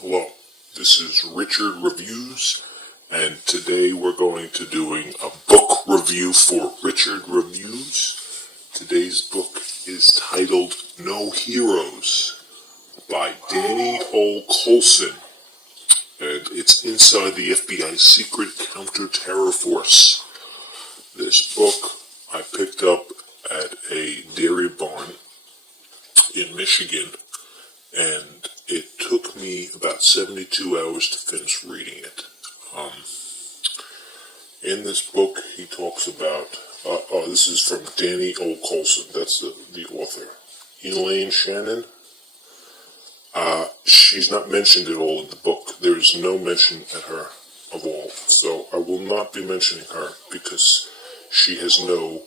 Hello, this is Richard Reviews, and today we're going to doing a book review for Richard Reviews. Today's book is titled No Heroes by Danny O. Coulson, and it's inside the FBI's secret counter-terror force. This book I picked up at a dairy barn in Michigan, and it took me about 72 hours to finish reading it. In this book, he talks about, this is from Danny O. Coulson, that's the author. Elaine Shannon, she's not mentioned at all in the book. There is no mention at her of all, so I will not be mentioning her because she has no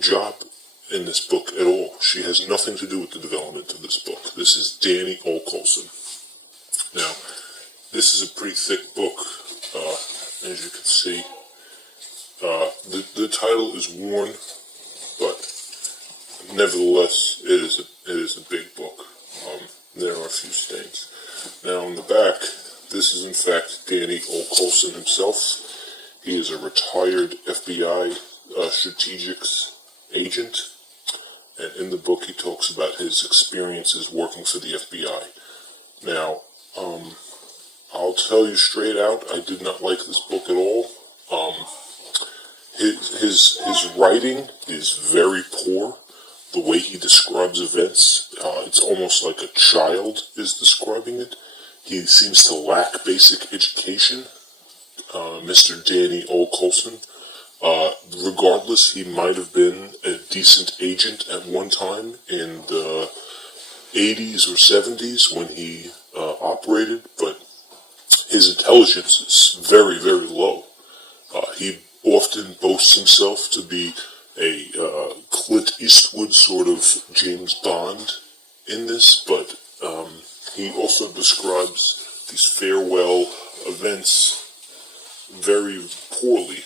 job in this book at all. She has nothing to do with the development of this book. This is Danny O. Coulson. Now, this is a pretty thick book, as you can see. The title is worn, but nevertheless, it is a big book. There are a few stains. Now, on the back, this is in fact Danny O. Coulson himself. He is a retired FBI strategics agent. And in the book, he talks about his experiences working for the FBI. Now, I'll tell you straight out, I did not like this book at all. His writing is very poor. The way he describes events, it's almost like a child is describing it. He seems to lack basic education. Mr. Danny O. Coulson. Regardless, he might have been a decent agent at one time in the 80s or 70s when he operated, but his intelligence is very, very low. He often boasts himself to be a Clint Eastwood sort of James Bond in this, but he also describes these farewell events very poorly.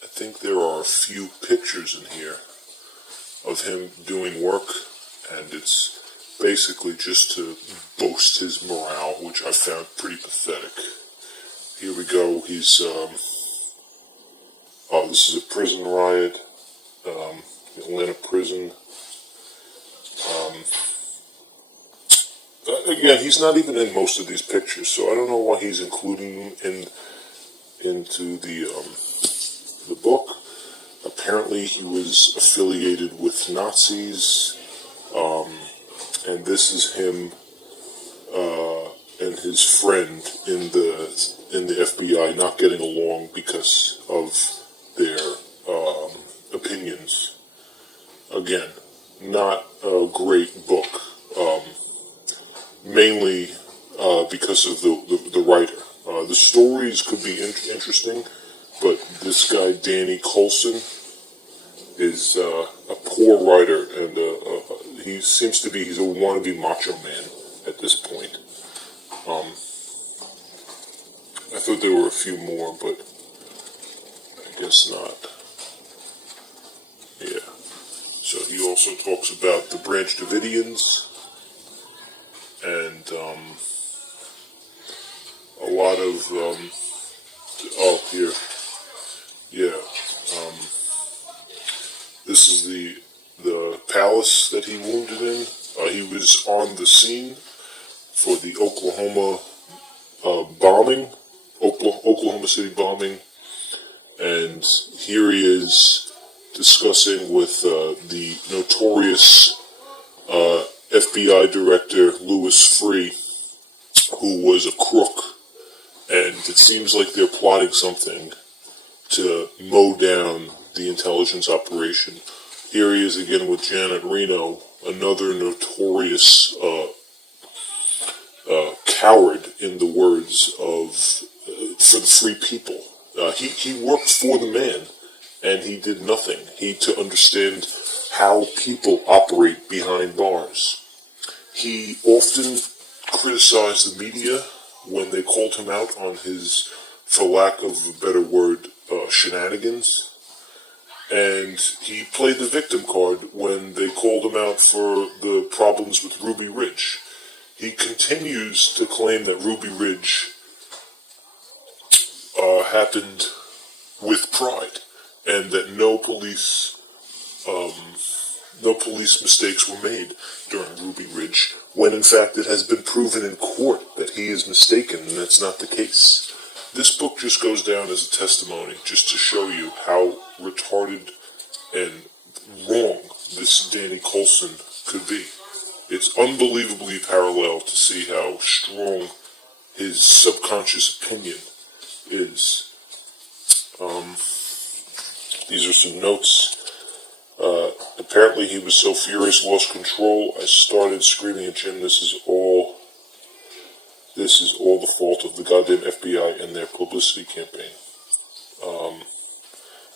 I think there are a few pictures in here of him doing work, and it's basically just to boast his morale, which I found pretty pathetic. Here we go. He's, this is a prison riot, Atlanta prison. Again, he's not even in most of these pictures, so I don't know why he's including them into the book. Apparently he was affiliated with Nazis, and this is him and his friend in the FBI not getting along because of their opinions. Again, not a great book, mainly because of the writer. The stories could be interesting, but this guy, Danny Coulson, is a poor writer, and he seems to be, he's a wannabe macho man at this point. I thought there were a few more, but I guess not. Yeah. So he also talks about the Branch Davidians, and a lot of, here. Yeah. This is the palace that he wounded in. He was on the scene for the Oklahoma bombing, Oklahoma City bombing, and here he is discussing with the notorious FBI director Louis Freeh, who was a crook, and it seems like they're plotting something to mow down the intelligence operation. Here he is again with Janet Reno, another notorious coward, in the words of for the free people. He worked for the man, and he did nothing. To understand how people operate behind bars. He often criticized the media when they called him out on his, for lack of a better word, shenanigans. And he played the victim card when they called him out for the the problems with Ruby Ridge. He continues to claim that Ruby Ridge happened with pride, and that no police mistakes were made during Ruby Ridge, when in fact it has been proven in court that he is mistaken, and that's not the case. This book just goes down as a testimony, just to show you how retarded and wrong this Danny Coulson could be. It's unbelievably parallel to see how strong his subconscious opinion is. These are some notes. Apparently he was so furious, lost control. I started screaming at Jim, this is all the fault of the goddamn FBI and their publicity campaign.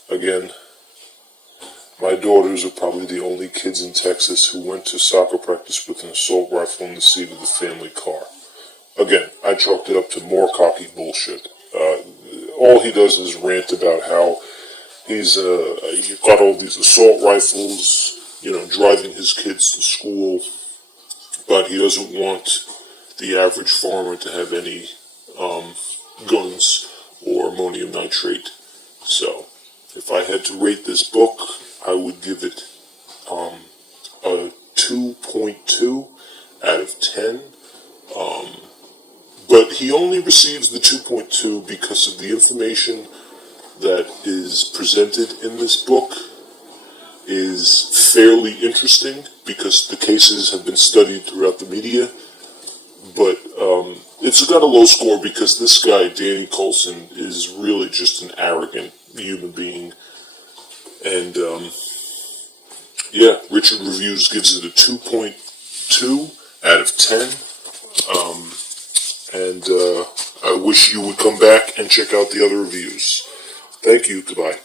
Again, my daughters are probably the only kids in Texas who went to soccer practice with an assault rifle in the seat of the family car. Again, I chalked it up to more cocky bullshit. All he does is rant about how he's got all these assault rifles, driving his kids to school, but he doesn't want the average farmer to have any guns or ammonium nitrate. So, if I had to rate this book, I would give it a 2.2 out of 10. But he only receives the 2.2 because of the information that is presented in this book is fairly interesting, because the cases have been studied throughout the media. But it's got a low score because this guy, Danny Coulson, is really just an arrogant human being. And Richard Reviews gives it a 2.2 out of 10. And I wish you would come back and check out the other reviews. Thank you. Goodbye.